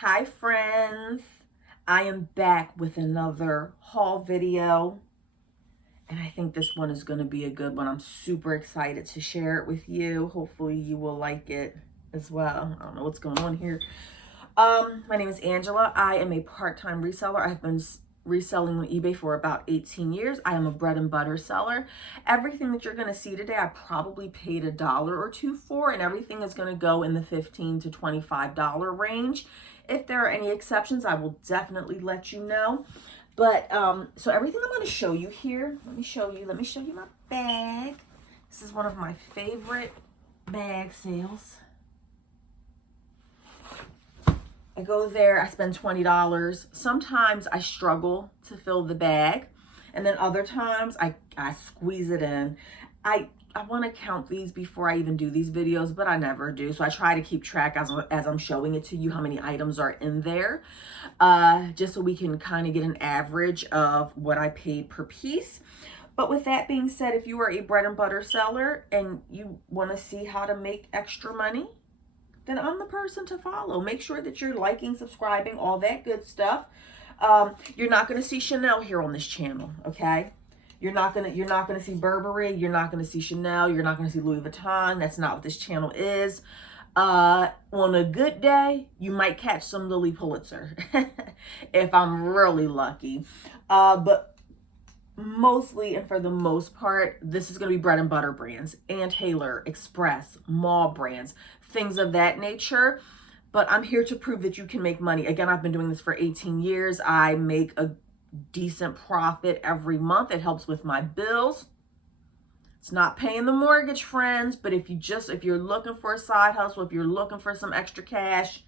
Hi friends, I am back with another haul video and I think this one is going to be a good one. I'm super excited to share it with you. Hopefully you will like it as well. I don't know what's going on here. My name is Angela. I am a part-time reseller. I've been reselling on eBay for about 18 years. I am a bread and butter seller. Everything that you're going to see today, I probably paid $1 or $2 for, and everything is going to go in the $15 to $25 range. If there are any exceptions, I will definitely let you know. But so everything I'm going to show you here, let me show you my bag. This is one of my favorite bag sales. I go there, I spend $20. Sometimes I struggle to fill the bag, and then other times I squeeze it in. I want to count these before I even do these videos, but I never do. So I try to keep track as I'm showing it to you how many items are in there, just so we can kind of get an average of what I paid per piece. But with that being said, if you are a bread and butter seller and you want to see how to make extra money, then I'm the person to follow. Make sure that you're liking, subscribing, all that good stuff. You're not going to see Chanel here on this channel, okay? You're not gonna see Burberry. You're not gonna see Chanel. You're not gonna see Louis Vuitton. That's not what this channel is. On a good day, you might catch some Lily Pulitzer if I'm really lucky. But mostly and for the most part, this is going to be bread and butter brands, Ann Taylor, Express, mall brands, things of that nature. But I'm here to prove that you can make money. Again, I've been doing this for 18 years. I make a decent profit every month. It helps with my bills. It's not paying the mortgage, friends, but if you're looking for a side hustle, if you're looking for some extra cash,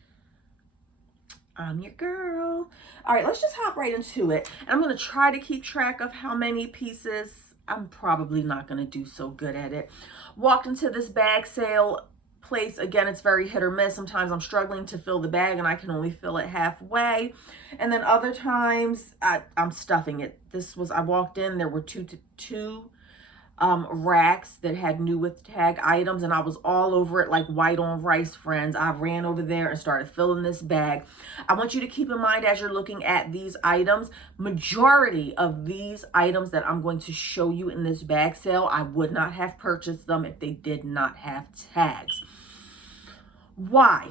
I'm your girl. All right, let's just hop right into it. And I'm going to try to keep track of how many pieces. I'm probably not going to do so good at it. Walked into this bag sale place. Again, it's very hit or miss. Sometimes I'm struggling to fill the bag and I can only fill it halfway. And then other times I'm stuffing it. I walked in, there were two racks that had new with tag items, and I was all over it like white on rice, friends. I ran over there and started filling this bag. I want you to keep in mind as you're looking at these items, majority of these items that I'm going to show you in this bag sale, I would not have purchased them if they did not have tags. Why?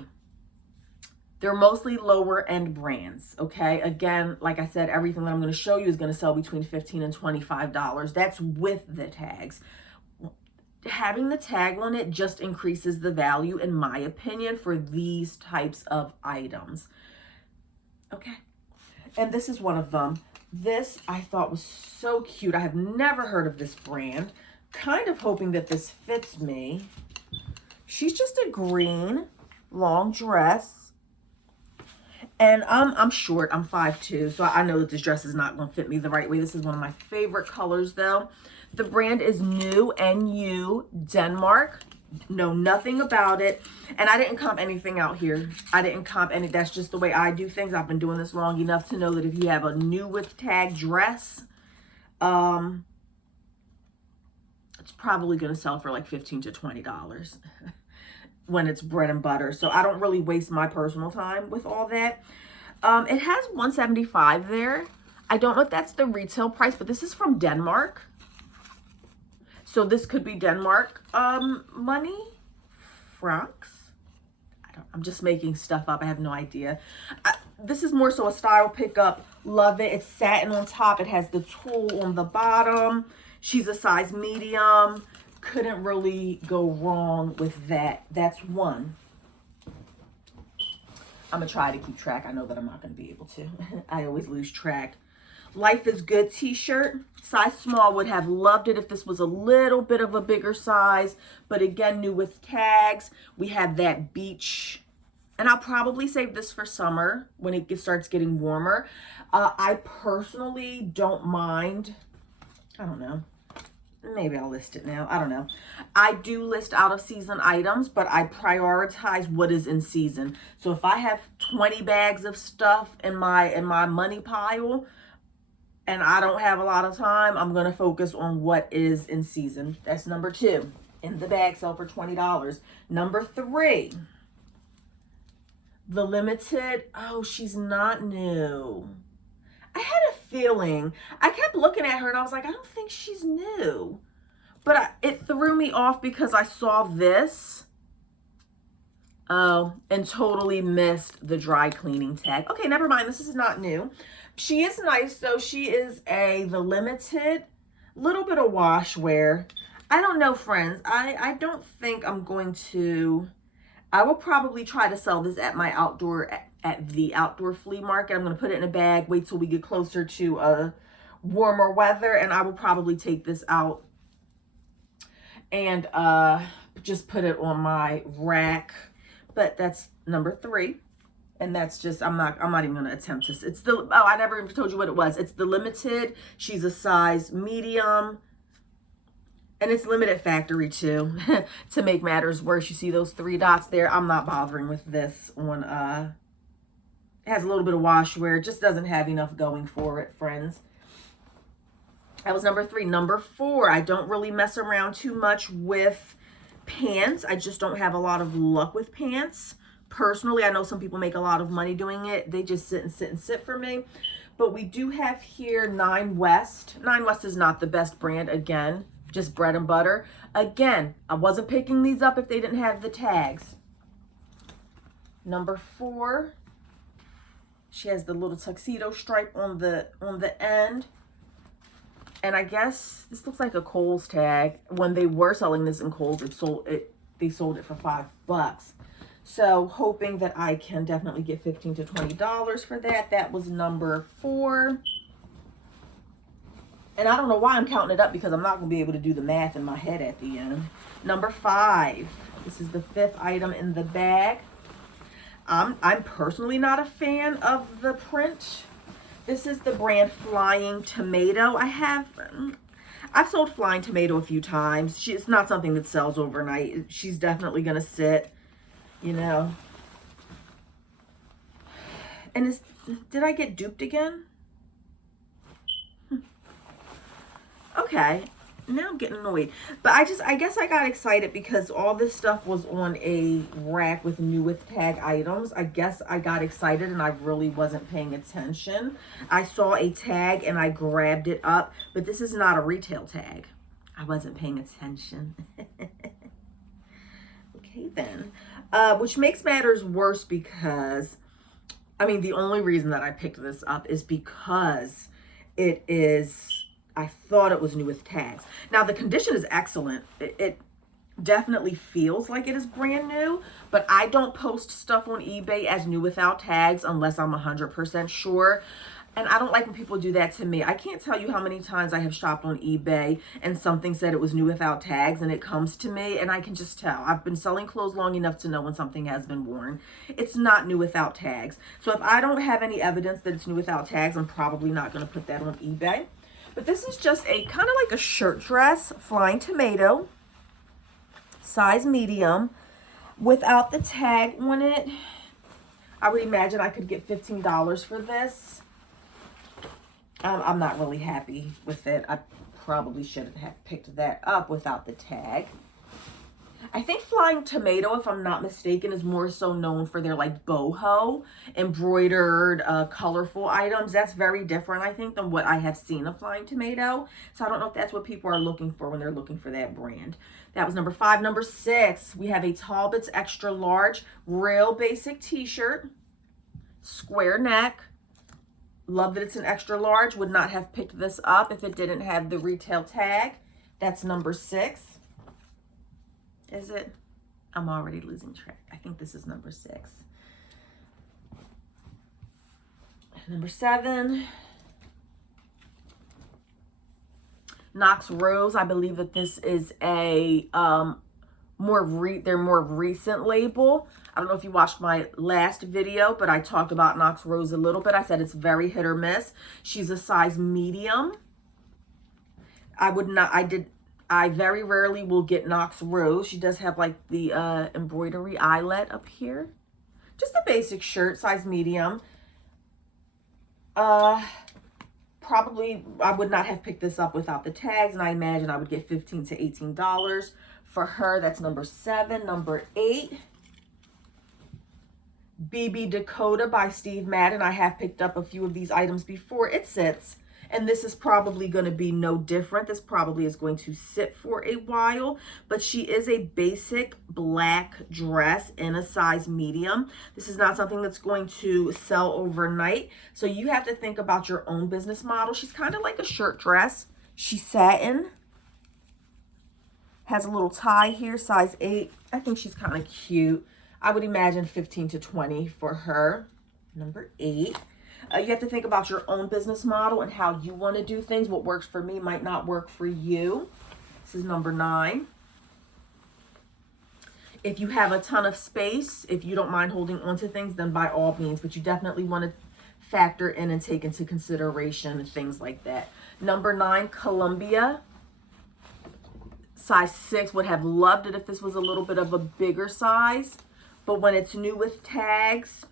They're mostly lower end brands, okay? Again, like I said, everything that I'm going to show you is going to sell between $15 and $25. That's with the tags. Having the tag on it just increases the value, in my opinion, for these types of items. Okay, and this is one of them. This I thought was so cute. I have never heard of this brand. Kind of hoping that this fits me. She's just a green long dress. And I'm short, I'm 5'2", so I know that this dress is not going to fit me the right way. This is one of my favorite colors, though. The brand is New NU Denmark. Know nothing about it. And I didn't comp anything out here. I didn't comp any. That's just the way I do things. I've been doing this long enough to know that if you have a new with tag dress, it's probably going to sell for like $15 to $20. When it's bread and butter. So I don't really waste my personal time with all that. It has $175 there. I don't know if that's the retail price, but this is from Denmark. So this could be Denmark money, francs. I'm just making stuff up. I have no idea. This is more so a style pickup. Love it. It's satin on top. It has the tulle on the bottom. She's a size medium. Couldn't really go wrong with that. That's one. I'm going to try to keep track. I know that I'm not going to be able to. I always lose track. Life is Good t-shirt. Size small. Would have loved it if this was a little bit of a bigger size. But again, new with tags. We have that beach. And I'll probably save this for summer when it starts getting warmer. I personally don't mind. I don't know. Maybe I'll list it now. I don't know. I do list out of season items, but I prioritize what is in season. So if I have 20 bags of stuff in my money pile and I don't have a lot of time, I'm going to focus on what is in season. That's number 2. In the bag sale for $20. Number 3. The limited, oh, she's not new. I had a feeling. I kept looking at her and I was like, I don't think she's new. But it threw me off because I saw this. Oh, and totally missed the dry cleaning tag. Okay, never mind. This is not new. She is nice though. She is the limited, little bit of wash wear. I don't know, friends. I don't think I'm going to, I will probably try to sell this at my at the outdoor flea market. I'm going to put it in a bag, wait till we get closer to warmer weather, and I will probably take this out and just put it on my rack. But that's number 3. And that's just, I'm not even going to attempt this. It's the, oh, I never even told you what it was. It's the limited. She's a size medium. And it's limited factory too. To make matters worse, you see those 3 dots there? I'm not bothering with this one. It has a little bit of wash wear. It just doesn't have enough going for it, friends. That was number 3. Number 4, I don't really mess around too much with pants. I just don't have a lot of luck with pants. Personally, I know some people make a lot of money doing it. They just sit and sit and sit for me. But we do have here 9 West. 9 West is not the best brand. Again, just bread and butter. Again, I wasn't picking these up if they didn't have the tags. Number 4. She has the little tuxedo stripe on the end. And I guess this looks like a Kohl's tag. When they were selling this in Kohl's, they sold it for $5. So hoping that I can definitely get $15 to $20 for that. That was number 4. And I don't know why I'm counting it up because I'm not going to be able to do the math in my head at the end. Number 5. This is the 5th item in the bag. I'm personally not a fan of the print. This is the brand Flying Tomato. I've sold Flying Tomato a few times. It's not something that sells overnight. She's definitely going to sit, you know. And did I get duped again? Okay. Now I'm getting annoyed. But I guess I got excited because all this stuff was on a rack with new with tag items. I guess I got excited and I really wasn't paying attention. I saw a tag and I grabbed it up, but this is not a retail tag. I wasn't paying attention. Okay then. Which makes matters worse because, I mean, the only reason that I picked this up is because it is, I thought it was new with tags. Now, the condition is excellent. It definitely feels like it is brand new, but I don't post stuff on eBay as new without tags unless I'm 100% sure. And I don't like when people do that to me. I can't tell you how many times I have shopped on eBay and something said it was new without tags and it comes to me and I can just tell. I've been selling clothes long enough to know when something has been worn. It's not new without tags. So if I don't have any evidence that it's new without tags, I'm probably not going to put that on eBay. But this is just a kind of like a shirt dress, Flying Tomato, size medium, without the tag on it. I would imagine I could get $15 for this. I'm not really happy with it. I probably should have picked that up without the tag. I think Flying Tomato, if I'm not mistaken, is more so known for their like boho embroidered colorful items. That's very different, I think, than what I have seen of Flying Tomato. So I don't know if that's what people are looking for when they're looking for that brand. That was number 5. Number 6, we have a Talbot's extra large, real basic t-shirt, square neck. Love that it's an extra large. Would not have picked this up if it didn't have the retail tag. That's number 6. Is it? I'm already losing track. I think this is number 6. Number 7. Knox Rose. I believe that this is a more recent label. I don't know if you watched my last video, but I talked about Knox Rose a little bit. I said it's very hit or miss. She's a size medium. I very rarely will get Knox Rose. She does have like the embroidery eyelet up here. Just a basic shirt, size medium. Probably I would not have picked this up without the tags, and I imagine I would get $15 to $18 for her. That's number 7. Number 8. BB Dakota by Steve Madden. I have picked up a few of these items before. It sits, and this is probably going to be no different. This probably is going to sit for a while, but she is a basic black dress in a size medium. This is not something that's going to sell overnight, so you have to think about your own business model. She's kind of like a shirt dress. She's satin, has a little tie here, size 8. I think she's kind of cute. I would imagine 15 to 20 for her. Number 8. You have to think about your own business model and how you want to do things. What works for me might not work for you. This is number 9. If you have a ton of space, if you don't mind holding on to things, then by all means, but you definitely want to factor in and take into consideration things like that. Number 9, Columbia. Size 6. Would have loved it if this was a little bit of a bigger size. But when it's new with tags,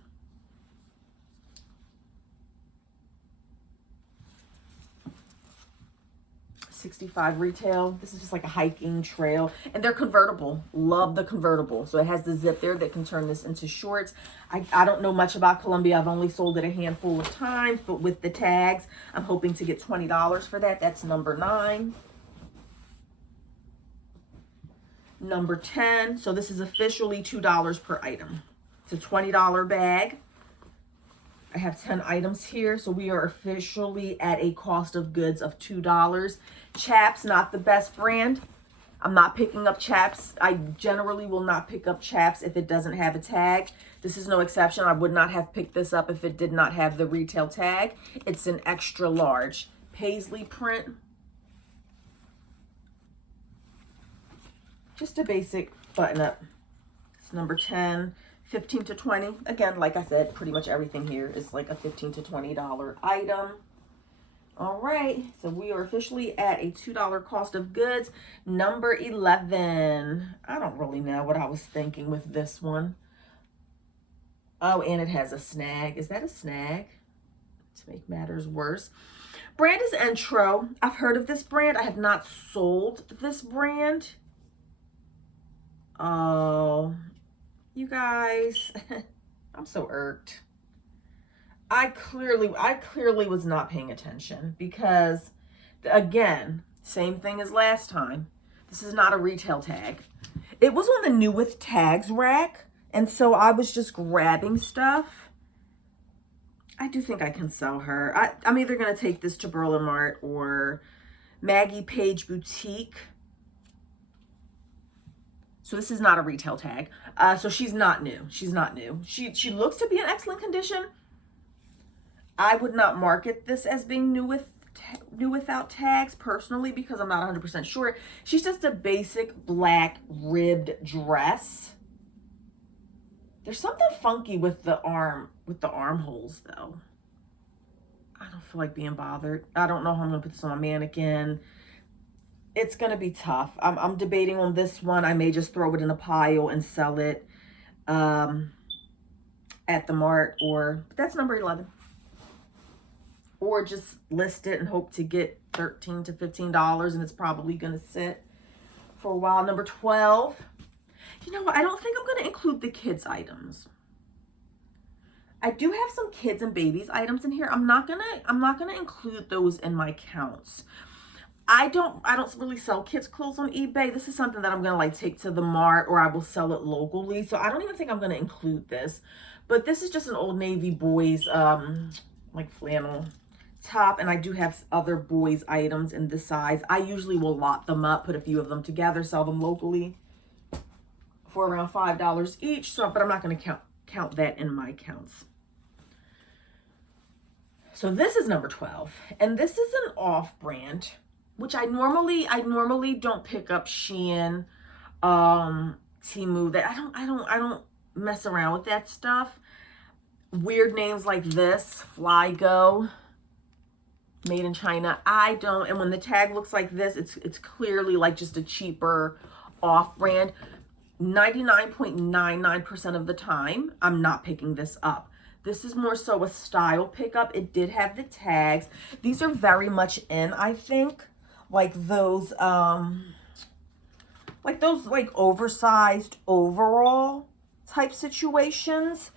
$65 retail. This is just like a hiking trail. And they're convertible. Love the convertible. So it has the zip there that can turn this into shorts. I don't know much about Columbia. I've only sold it a handful of times. But with the tags, I'm hoping to get $20 for that. That's number 9. Number 10. So this is officially $2 per item. It's a $20 bag. I have 10 items here. So we are officially at a cost of goods of $2. Chaps, not the best brand. I'm not picking up Chaps. I generally will not pick up Chaps if it doesn't have a tag. This is no exception. I would not have picked this up if it did not have the retail tag. It's an extra large paisley print. Just a basic button up. It's number 10, 15 to 20. Again, like I said, pretty much everything here is like a $15 to $20 item. All right, so we are officially at a $2 cost of goods. Number 11. I don't really know what I was thinking with this one. Oh, and it has a snag. Is that a snag? To make matters worse. Brand is Intro. I've heard of this brand. I have not sold this brand. Oh, you guys, I'm so irked. I clearly was not paying attention because, again, same thing as last time. This is not a retail tag. It was on the new with tags rack, and so I was just grabbing stuff. I do think I can sell her. I'm either going to take this to Berlin Mart or Maggie Page Boutique. So this is not a retail tag. So she's not new. She's not new. She looks to be in excellent condition. I would not market this as being new without tags personally because I'm not 100% sure. She's just a basic black ribbed dress. There's something funky with the armholes though. I don't feel like being bothered. I don't know how I'm gonna put this on a mannequin. It's going to be tough. I'm debating on this one. I may just throw it in a pile and sell it at the mart, but that's number 11. Or just list it and hope to get $13 to $15, and it's probably going to sit for a while. Number 12. You know what? I don't think I'm going to include the kids items. I do have some kids and babies items in here. I'm not going to include those in my counts. I don't really sell kids clothes on eBay. This is something that I'm going to take to the mart or I will sell it locally. So I don't even think I'm going to include this. But this is just an Old Navy boys like flannel top. And I do have other boys items in this size. I usually will lot them up, put a few of them together, sell them locally for around $5 each. So, but I'm not going to count that in my counts. So this is number 12. And this is an off-brand, which I normally don't pick up Shein, Temu. That I don't mess around with that stuff. Weird names like this, Flygo, made in China. I don't. And when the tag looks like this, it's clearly like just a cheaper off-brand. 99.99% of the time, I'm not picking this up. This is more so a style pickup. It did have the tags. These are very much in, I think. Like those oversized overall type situations.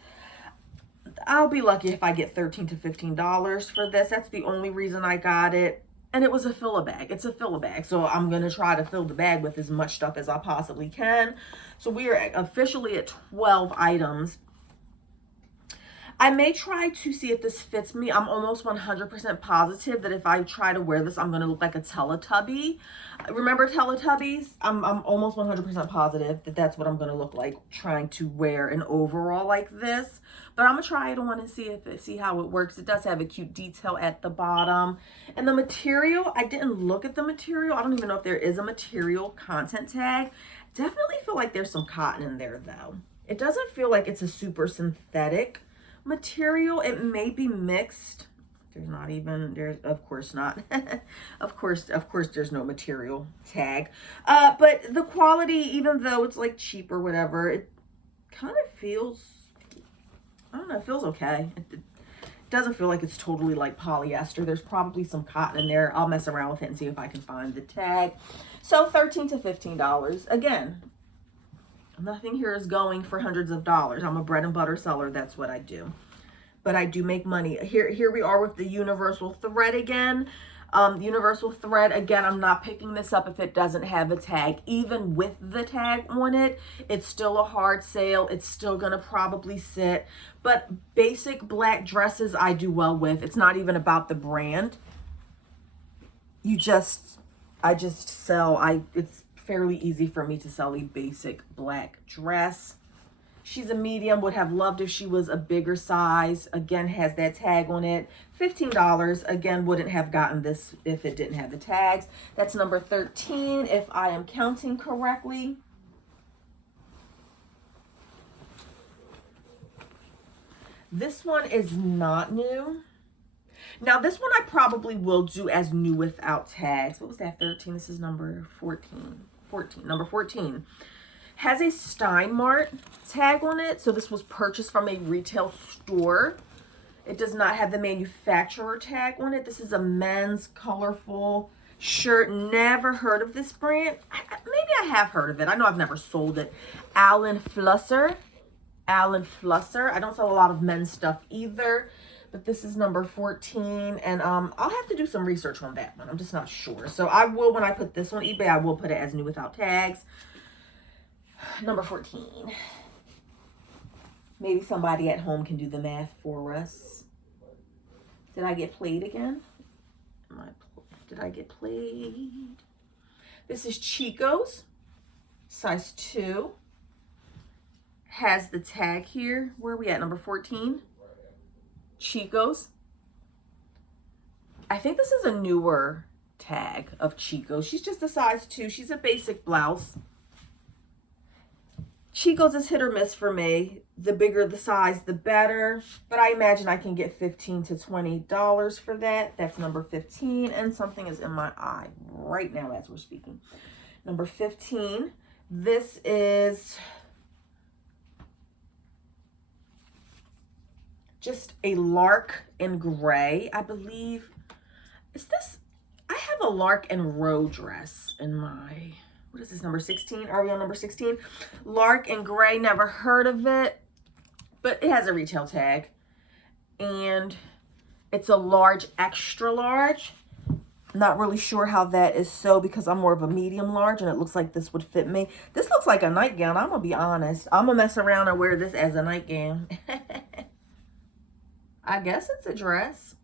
I'll be lucky if I get $13 to $15 for this. That's the only reason I got it. And it was a fill-a-bag. It's a fill-a-bag. So I'm going to try to fill the bag with as much stuff as I possibly can. So we are officially at 12 items. I may try to see if this fits me. I'm almost 100% positive that if I try to wear this, I'm going to look like a Teletubby. Remember Teletubbies? I'm almost 100% positive that that's what I'm going to look like trying to wear an overall like this. But I'm going to try it on and see how it works. It does have a cute detail at the bottom. And the material, I didn't look at the material. I don't even know if there is a material content tag. Definitely feel like there's some cotton in there though. It doesn't feel like it's a super synthetic material. It may be mixed. There's of course not. of course there's no material tag. But the quality, even though it's like cheap or whatever, it kind of feels, I don't know, it feels okay. It doesn't feel like it's totally like polyester. There's probably some cotton in there. I'll mess around with it and see if I can find the tag. So $13 to $15. Again, nothing here is going for hundreds of dollars. I'm a bread and butter seller. That's what I do. But I do make money. Here we are with the universal thread again. Universal thread, again, I'm not picking this up if it doesn't have a tag. Even with the tag on it, it's still a hard sale. It's still going to probably sit. But basic black dresses I do well with. It's not even about the brand. I just sell, it's fairly easy for me to sell a basic black dress. She's a medium, would have loved if she was a bigger size. Again, has that tag on it. $15. Again, wouldn't have gotten this if it didn't have the tags. That's number 13, if I am counting correctly. This one is not new. Now, this one I probably will do as new without tags. What was that, 13? This is number 14. Number 14. Has a Steinmart tag on it. So this was purchased from a retail store. It does not have the manufacturer tag on it. This is a men's colorful shirt. Never heard of this brand. Maybe I have heard of it. I know I've never sold it. Alan Flusser. Alan Flusser. I don't sell a lot of men's stuff either. But this is number 14. And I'll have to do some research on that one. I'm just not sure. So I will, when I put this on eBay, I will put it as new without tags. Number 14. Maybe somebody at home can do the math for us. Did I get played again? Did I get played? This is Chico's, size 2. Has the tag here. Where are we at? Number 14. Chico's. I think this is a newer tag of Chico's. She's just a size 2. She's a basic blouse. Chico's is hit or miss for me. The bigger the size, the better. But I imagine I can get $15 to $20 for that. That's number 15. And something is in my eye right now as we're speaking. Number 15. This is just a lark in gray, I believe. Is this? I have a lark and row dress in my... What is this, number 16? Are we on number 16? Lark in gray, never heard of it, but it has a retail tag. And it's a large, extra large. Not really sure how that is so because I'm more of a medium large and it looks like this would fit me. This looks like a nightgown, I'm going to be honest. I'm going to mess around and wear this as a nightgown. I guess it's a dress.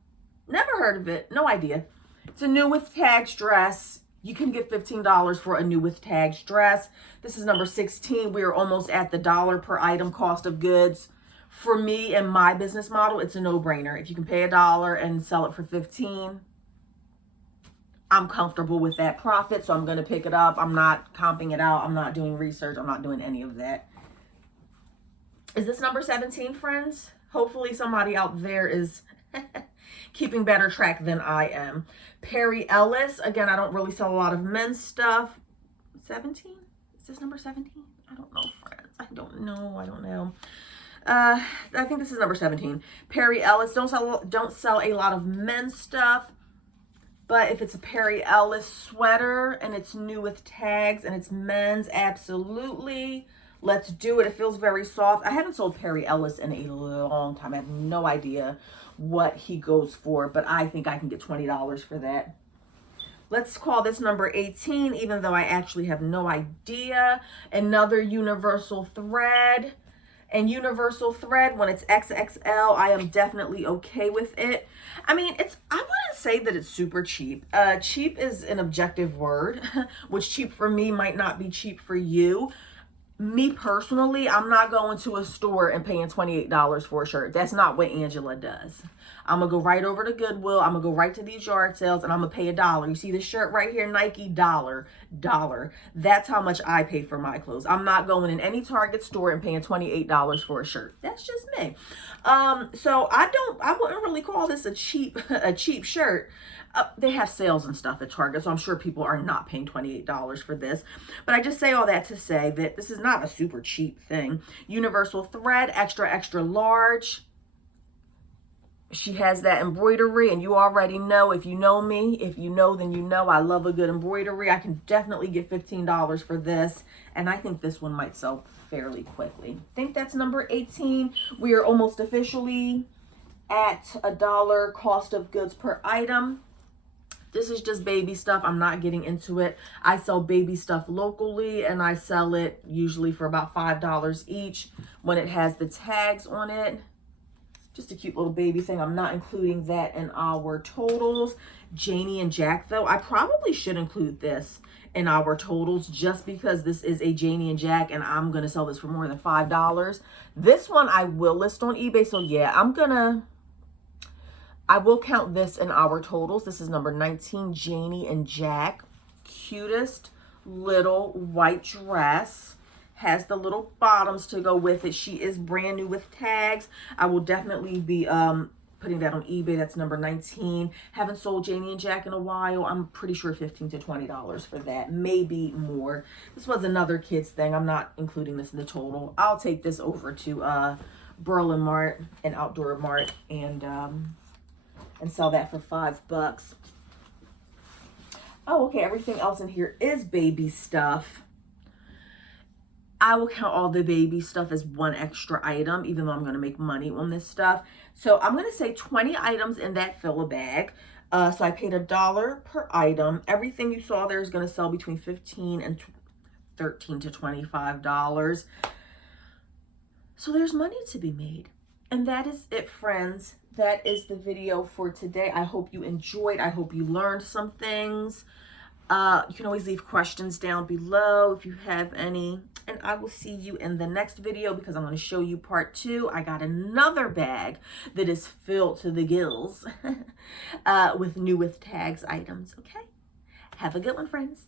Never heard of it, no idea. It's a new with tags dress. You can get $15 for a new with tags dress. This is number 16. We are almost at the $1 per item cost of goods. For me and my business model, it's a no-brainer. If you can pay $1 and sell it for 15, I'm comfortable with that profit, so I'm going to pick it up. I'm not comping it out. I'm not doing research. I'm not doing any of that. Is this number 17, friends? Hopefully somebody out there is keeping better track than I am. Perry Ellis. Again, I don't really sell a lot of men's stuff. 17? Is this number 17? I don't know, friends. I don't know. I think this is number 17. Perry Ellis. Don't sell a lot of men's stuff. But if it's a Perry Ellis sweater and it's new with tags and it's men's, absolutely. Let's do it. It feels very soft. I haven't sold Perry Ellis in a long time. I have no idea what he goes for, but I think I can get $20 for that. Let's call this number 18, even though I actually have no idea. Another universal thread. And universal thread, when it's XXL, I am definitely okay with it. I mean, I wouldn't say that it's super cheap. Cheap is an objective word, which cheap for me might not be cheap for you. Me personally, I'm not going to a store and paying $28 for a shirt. That's not what Angela does. I'm going to go right over to Goodwill. I'm going to go right to these yard sales and I'm going to pay $1. You see this shirt right here, Nike, $1. That's how much I pay for my clothes. I'm not going in any Target store and paying $28 for a shirt. That's just me. So I wouldn't really call this a cheap shirt. They have sales and stuff at Target, so I'm sure people are not paying $28 for this. But I just say all that to say that this is not a super cheap thing. Universal thread, extra, extra large. She has that embroidery, and you already know, if you know me, if you know, then you know I love a good embroidery. I can definitely get $15 for this, and I think this one might sell fairly quickly. I think that's number 18. We are almost officially at $1 cost of goods per item. This is just baby stuff. I'm not getting into it. I sell baby stuff locally, and I sell it usually for about $5 each when it has the tags on it. Just a cute little baby thing. I'm not including that in our totals. Janie and Jack, though, I probably should include this in our totals just because this is a Janie and Jack, and I'm going to sell this for more than $5. This one I will list on eBay, so yeah, I will count this in our totals. This is number 19, Janie and Jack. Cutest little white dress. Has the little bottoms to go with it. She is brand new with tags. I will definitely be putting that on eBay. That's number 19. Haven't sold Janie and Jack in a while. I'm pretty sure $15 to $20 for that. Maybe more. This was another kids thing. I'm not including this in the total. I'll take this over to Berlin Mart and Outdoor Mart and sell that for $5. Oh, okay. Everything else in here is baby stuff. I will count all the baby stuff as one extra item, even though I'm going to make money on this stuff. So I'm going to say 20 items in that fill-a-bag. So I paid $1 per item. Everything you saw there is going to sell between $15 and $13 to $25. So there's money to be made. And that is it, friends. That is the video for today. I hope you enjoyed. I hope you learned some things. You can always leave questions down below if you have any. And I will see you in the next video because I'm going to show you part 2. I got another bag that is filled to the gills with new with tags items. Okay? Have a good one, friends.